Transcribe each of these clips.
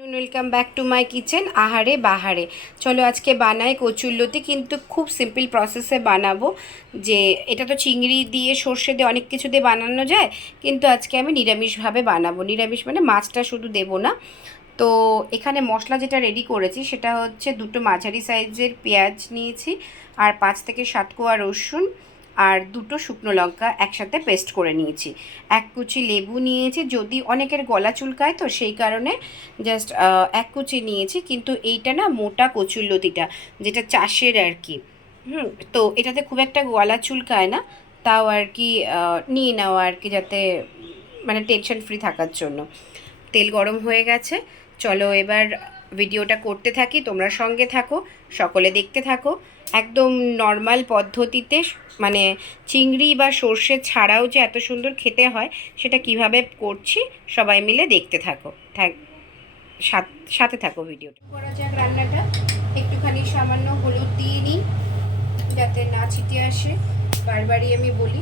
Welcome back to my kitchen আহারে বাহারে। চলো আজকে বানাই কচুরলতি, কিন্তু খুব সিম্পল প্রসেসে বানাবো। যে এটা তো চিংড়ি দিয়ে সর্ষে দিয়ে অনেক কিছু দিয়ে বানানো যায়, কিন্তু আজকে আমি নিরামিষভাবে বানাবো। নিরামিষ মানে মাছটা শুধু দেবো না। তো এখানে মশলা যেটা রেডি করেছি সেটা হচ্ছে দুটো মাঝারি সাইজের পেঁয়াজ নিয়েছি, আর 5 থেকে 7 কোয়া রসুন, আর দুটো শুকনো লঙ্কা একসাথে পেস্ট করে নিয়েছি। এক কুচি লেবু নিয়েছি, যদি অনেকের গলা চুলকায় তো সেই কারণে জাস্ট এক কুচি নিয়েছি। কিন্তু এইটা না মোটা কচুরলতিটা, যেটা চাষের আর কি। তো এটাতে খুব একটা গলা চুলকায় না, তাও আর কি নিয়ে নেওয়া আর কি, যাতে মানে টেনশন ফ্রি থাকার জন্য। তেল গরম হয়ে গেছে, চলো এবার ভিডিওটা করতে থাকি, তোমরা সঙ্গে থাকো, সকলে দেখতে থাকো। একদম নর্মাল পদ্ধতিতে, মানে চিংড়ি বা সর্ষে ছাড়াও যে এত সুন্দর খেতে হয় সেটা কিভাবে করছি সবাই মিলে দেখতে থাকো। সাথে থাকো ভিডিওটা। করা যাক রান্নাটা। একটুখানি সামান্য হলুদ দিয়ে নিই যাতে না ছিটে আসে, বারবারই আমি বলি।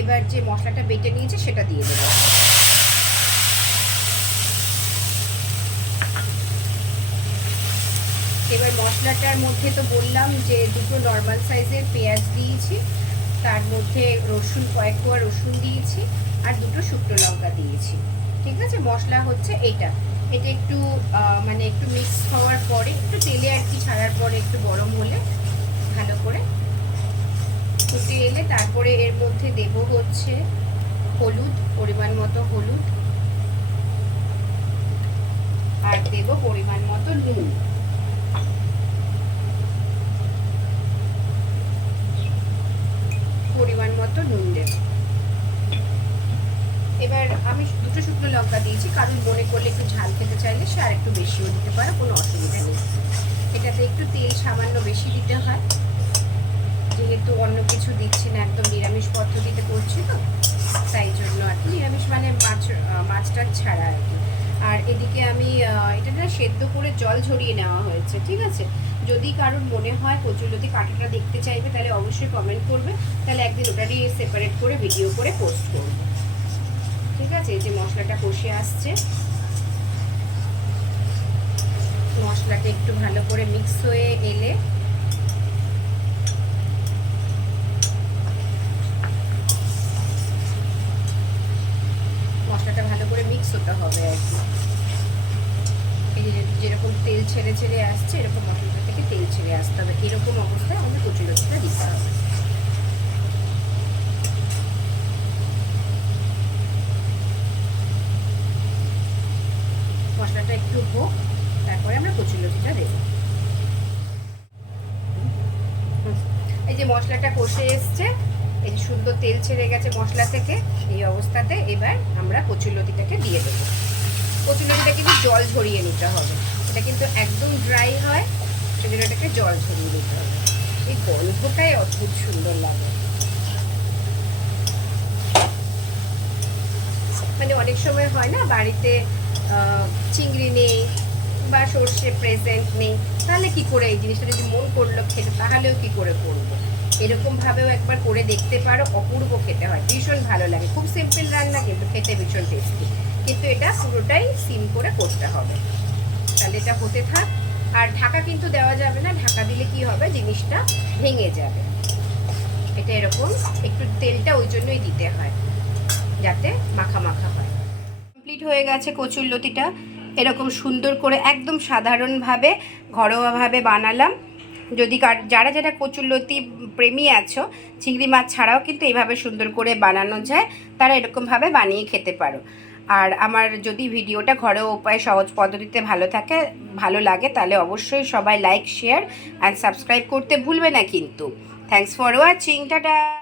এবার যে মশলাটা বেটে নিয়েছে সেটা দিয়ে দেবো। এবার মশলাটার মধ্যে তো বললাম যে দুটো নর্মাল সাইজের পেঁয়াজ দিয়েছি, তার মধ্যে রসুন, কয়েক কোয়া রসুন দিয়েছি, আর দুটো শুকনো লঙ্কা দিয়েছি। ঠিক আছে, মশলা হচ্ছে এটা একটু মানে একটু মিক্স হওয়ার পরে, একটু তেলে আর কি ছাড়ার পরে, একটু গরম হলে ভালো করে ফুটে এলে তারপরে এর মধ্যে দেব হচ্ছে হলুদ, পরিমাণ মতো হলুদ, আর দেব পরিমাণ মতো নুন। পরিমাণ মতো নুন দেব। এবার আমি দুটো শুকনো লঙ্কা দিয়েছি, কারণ মনে করলে একটু ঝাল খেতে চাইলে সে আর একটু বেশিও দিতে পারে, কোনো অসুবিধা নেই। এটাতে একটু তেল সামান্য বেশি দিতে হয়, যেহেতু অন্য কিছু দিচ্ছি না, একদম নিরামিষ পদ্ধতিতে করছি তো তাই জন্য আর কি। নিরামিষ মানে মাছটা ছাড়া আর কি। আর এদিকে আমি এটা না সেদ্ধ করে জল ঝরিয়ে নেওয়া হয়েছে। ঠিক আছে, যদি কারোর মনে হয় কচুরলতি কাটাটা দেখতে চাইবে তাহলে অবশ্যই কমেন্ট করবে, তাহলে একদিন ওটারই সেপারেট করে ভিডিও করে পোস্ট করবো। ঠিক আছে, এই যে মশলাটা কষে আসছে, মশলাটা একটু ভালো করে মিক্স হয়ে এলে মশলাটা ভালো করে মিক্স হতে হবে আর কি। এই যেরকম তেল ছেড়ে ছেড়ে আসছে, এরকম মশলাটা থেকে তেল ছেড়ে আসতে হবে, এরকম অবস্থায় আমাদের কচুরলতিটা দিতে হবে। মশলাটা একটু হোক, তারপরে আমরা কচুরলতিটা দেব। এই যে মশলাটা কষে এসছে, এই সুন্দর তেল ছেড়ে গেছে মশলা থেকে, এই অবস্থাতে এবার আমরা কচুরলতিটাকে দিয়ে দেবো। কচুরলতিটা কিন্তু জল ঝরিয়ে নিতে হবে, এটা কিন্তু একদম ড্রাই হয়, সেজন্য এটাকে জল ঝরিয়ে নিতে হবে। এই গন্ধটাই অদ্ভুত সুন্দর লাগে। মানে অনেক সময় হয় না বাড়িতে চিংড়ি নেই বা সর্ষে প্রেজেন্ট নেই, তাহলে কি করে এই জিনিসটা যদি মন করলো খেতে, তাহলেও কি করে করবো। এরকমভাবেও একবার করে দেখতে পারো, অপূর্ব খেতে হয়, ভীষণ ভালো লাগে। খুব সিম্পল রান্না, কিন্তু খেতে ভীষণ টেস্টি। কিন্তু এটা পুরোটাই সিম করে করতে হবে। তাহলে এটা হতে থাক। আর ঢাকা কিন্তু দেওয়া যাবে না, ঢাকা দিলে কি হবে, জিনিসটা ভেঙে যাবে। এটা এরকম একটু তেলটা ওই জন্যই দিতে হয়, যাতে মাখা মাখা হয়। কমপ্লিট হয়ে গেছে কচুরলতিটা, এরকম সুন্দর করে একদম সাধারণভাবে ঘরোয়াভাবে বানালাম। যদি যারা যারা কচুরলতি প্রেমী আছো, চিংড়ি মাছ ছাড়াও কিন্তু এইভাবে সুন্দর করে বানানো যায়, তারা এরকমভাবে বানিয়ে খেতে পারো। আর আমার যদি ভিডিওটা ঘরোয়া উপায়ে সহজ পদ্ধতিতে ভালো লাগে, তাহলে অবশ্যই সবাই লাইক, শেয়ার অ্যান্ড সাবস্ক্রাইব করতে ভুলবে না কিন্তু। Thanks for watching, tata.